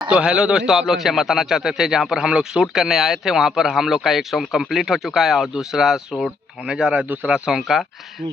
तो हेलो दोस्तों, आप लोग से बताना चाहते थे जहाँ पर हम लोग शूट करने आए थे वहाँ पर हम लोग का एक सॉन्ग कंप्लीट हो चुका है और दूसरा शूट होने जा रहा है दूसरा सॉन्ग का।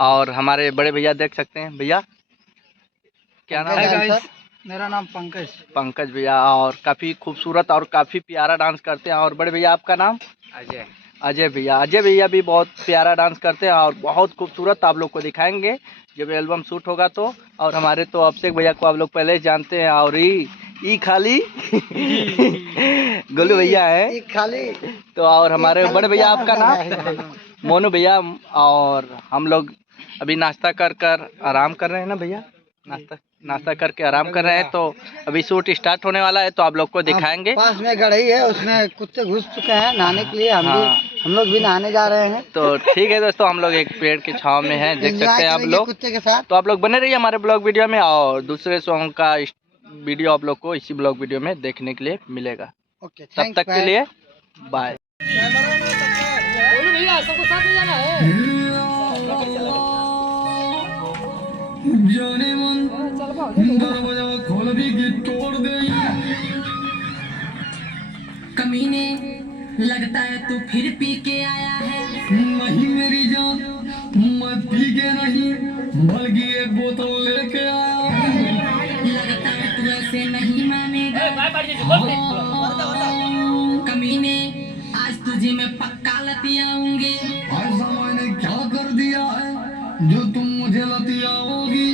और हमारे बड़े भैया देख सकते हैं। भैया क्या नाम है? मेरा नाम पंकज। पंकज भैया, और काफ़ी खूबसूरत और काफ़ी प्यारा डांस करते हैं। और बड़े भैया आपका नाम? अजय। अजय भैया। अजय भैया भी बहुत प्यारा डांस करते हैं और बहुत खूबसूरत, आप लोग को दिखाएंगे जब एल्बम शूट होगा तो। और हमारे तो अभिषेक भैया को आप लोग पहले ही जानते हैं। और ई खाली गोलू भैया है खाली। तो। और हमारे बड़े भैया आपका नाम? मोनू भैया। और हम लोग अभी नाश्ता कर कर आराम कर रहे हैं ना भैया, नाश्ता करके आराम कर रहे हैं। तो अभी शूट स्टार्ट होने वाला है तो आप लोग को दिखाएंगे। पास में गढ़ई है, उसमें कुत्ते घुस चुके हैं नहाने के लिए। हम लोग भी नहाने जा रहे हैं। तो ठीक है दोस्तों, हम लोग एक पेड़ की छांव में हैं, देख सकते हैं आप लोग कुत्ते के साथ। तो आप लोग बने रहिए हमारे ब्लॉग वीडियो में। और दूसरे सॉन्ग का वीडियो आप लोग को इसी ब्लॉग वीडियो में देखने के लिए मिलेगा। तब तक के लिए बाय। भैया सबको साथ में जाना है। जाने मन दरवाजा खोल भी कि तोड़ दे। कमीने लगता है तू फिर पी के आया है। नहीं मेरी जान, मैं पी के नहीं बल्कि एक बोतल लेके आया हूं। लगता है तू ऐसे नहीं मानेगा। कमीने आज तुझे मैं पक्का लतियाऊंगी। ऐसा मैंने क्या कर दिया है जो तुम मुझे लतियाओगी?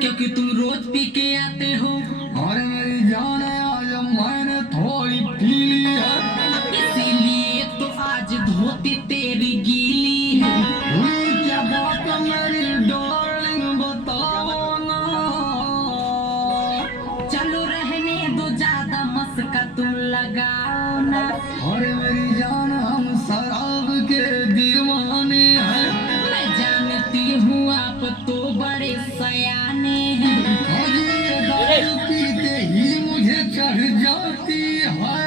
क्योंकि तुम रोज पी के आते हो। अरे मेरी जान है, आज मैंने थोड़ी पी ली है, इसीलिए तो आज धोती तेरी गीली है। क्या बात है मेरी डार्लिंग, बताओ ना। चलो रहने दो, ज्यादा मस्का तुम लगाओ ना। अरे मेरी जान, हम शराब के दीवाने हैं। मैं जानती हूँ आप तो बड़े सयाने हैं। दारू पीते ही मुझे चढ़ जाती है।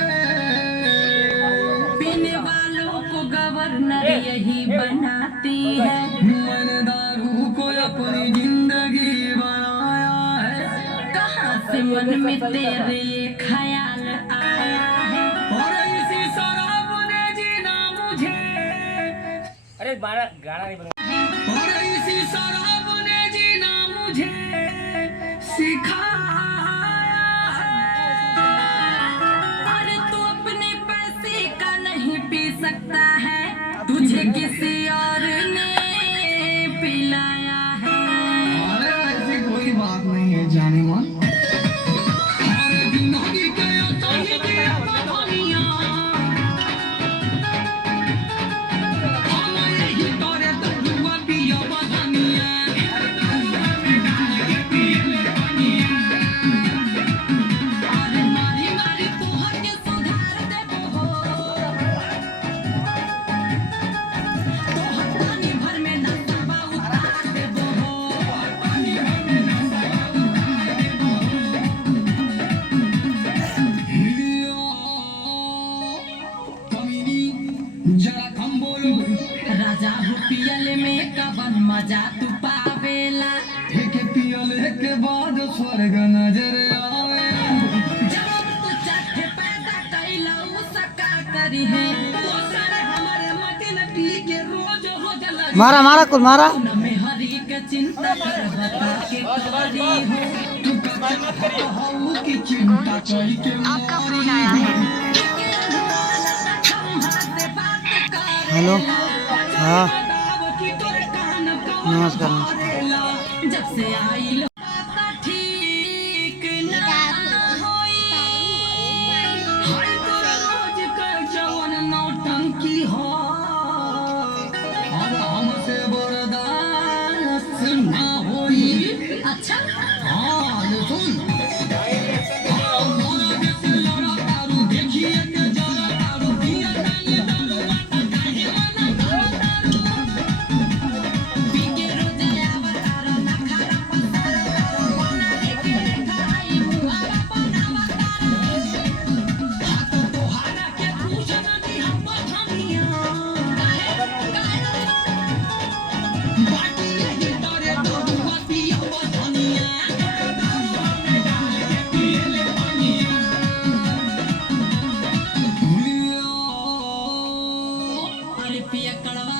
पीने वालों को गवर्नर यही बनाती है। मैंने दारू को अपनी जिंदगी बनाया है। कहाँ से मन में तेरे ये ख्याल आया है? और इसी शराब ने जीना मुझे। अरे गाना नहीं बना। और इसी शराब ने जीना मुझे सिखाया है। अरे तू अपने पैसे का नहीं पी सकता है, तुझे किसी और ने पिलाया है। अरे ऐसी कोई बात नहीं है जाने मन। राजा हो पियले में कवन मजा तू पावेला। एक पियले के बाद स्वर्ग नजर आवे। जब तू चाहे पैदा कैला उसका करी है। वो सारे हमारे मटी में पी के रोज हो जला। मारा कुल मारा में हरी के चिंता कर बता के करी हो। तू कब की चिंता कोई के आपका फोन आया है। हेलो, हाँ नमस्कार। जब से आई ठीक ना होई, हर रोज का जवन नौटंकी अरे पिया कड़वा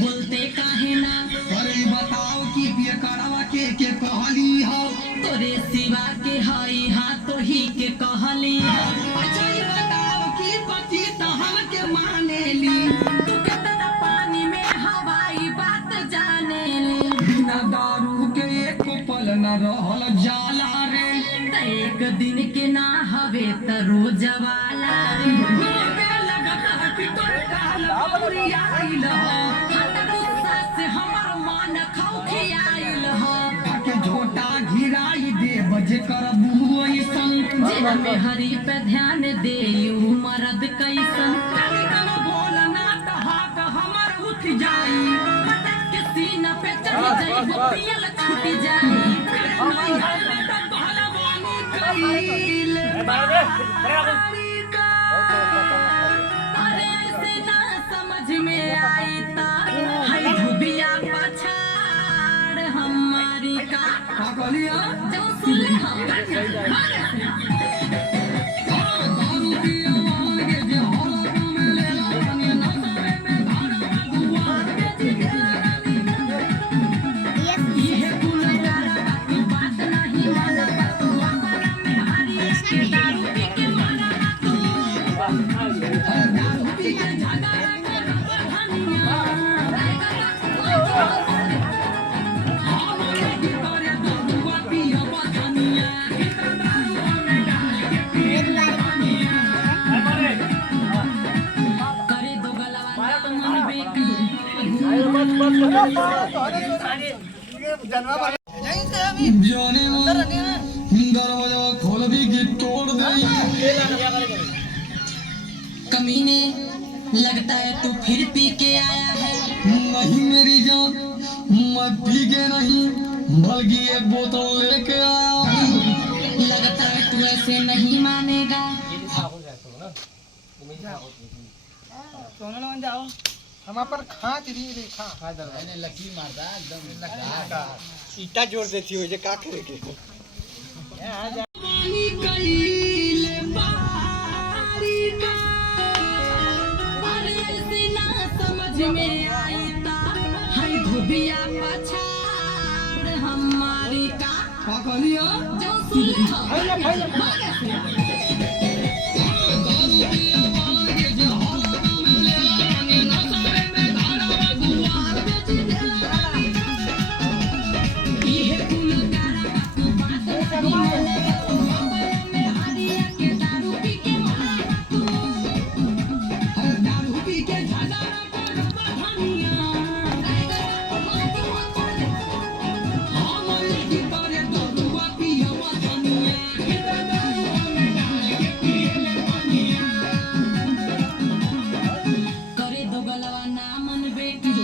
बोलते काहे ना, अरे बताओ कि पिया कड़वा के कहली हो, तोरे सिवा के हई हाँ तो ही के कहली हो। अच्छा ये बताओ कि पति तो हमके मानेली, तू कितना पानी में हवाई बात जाने ली, बिना दारू के एक पल न रहल जाला रे, त एक दिन के ना हवे त रोज वाला रे। मुझे लगता कि तोर काल बबरी आइल हो, हट गुस्सा से हमर मन खौखियाइल हो, के झोटा घिराई दे बजे कर बुआ ऐसन, जिन में हरी पे ध्यान दे यू मरद कैसन। काली कनो बोलना तो हाथ हमर उठ जाई, पटक के सीना पे चढ़ जाई वो पियल छूट जाई। नहीं हाल तो पहलवानी कईल अरे ऐसे ना समझ में आई ता हई धुबिया पछाड़ हमारी का का कहलिया जो सुन ले हम दारू पिया मांगे जे होला काम लेला तनी नसरे में घर दुआर पे जिगेला रानी, ये कुल गाला की बात नहीं माना तू अपना में हरी के दारू पी के माना तू दारू पी के झगड़ा कर बहनिया हमरे की करे दारू पिया बचनिया, इतना दारू में डाल के पिए बनिया, करे दो गलवा ना मन बेकी जाने मन दरवाजा खोल दी कि तोड़ दई, कमीने लगता है तू फिर पी के आया है। नहीं मेरी जान मैं पी के नहीं बल्कि एक बोतल लेके आया हूँ, लगता है तू ऐसे नहीं मानेगा। हम पर खाँच रही देखा लकी मारदा एकदम ईटा जोड़ देती हो जे का करे के पानी कईले बारी का, अरे ऐसे ना समझ में आई ता हई धुबिया पछाड़ हमारी का का कहलिया जो सुन ले हम ये कुल गाला की बात नहीं मानेगा तू अपने में हरिया के दारू पी के माना तू दारू पी के झगड़ा कर बहनिया, हमरे की करे दारू पिया बचनिया, इतना दारू में डाल के पिए बनिया, करे दो गलवा ना मन बेटी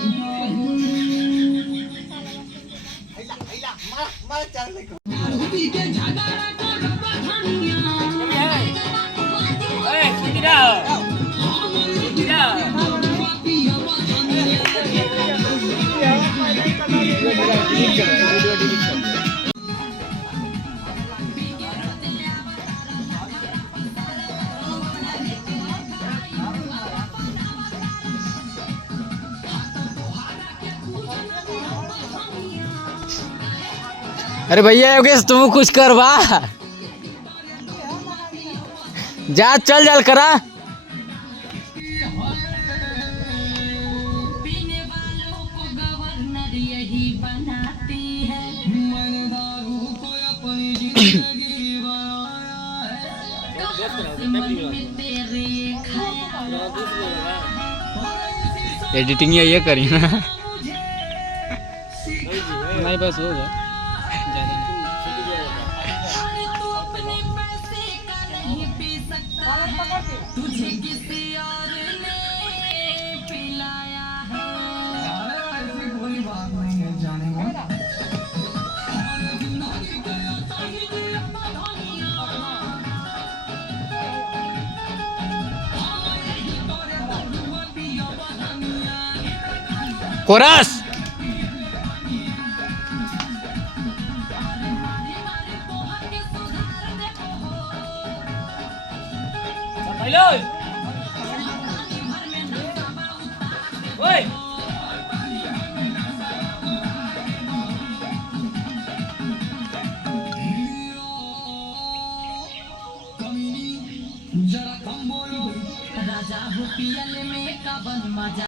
दारू पी के झगड़ा कर बहनिया, हमरे की दारू पिया अरे भैया योगेश तुम कुछ करवा जा चल जल करा पीने वालों को गवर्नर यही बनाती है। मैंने दारू को अपनी जिंदगी बनाया है, मन में तेरे ख्याल एडिटिंग ये करी ना हमारे पास होगा अरे तू अपने पैसे का नहीं पी सकता है, तुझे किसी और ने पिलाया है। ऐसी कोई बात नहीं है जाने में, कोरस राजा हो पियल में का बन मजा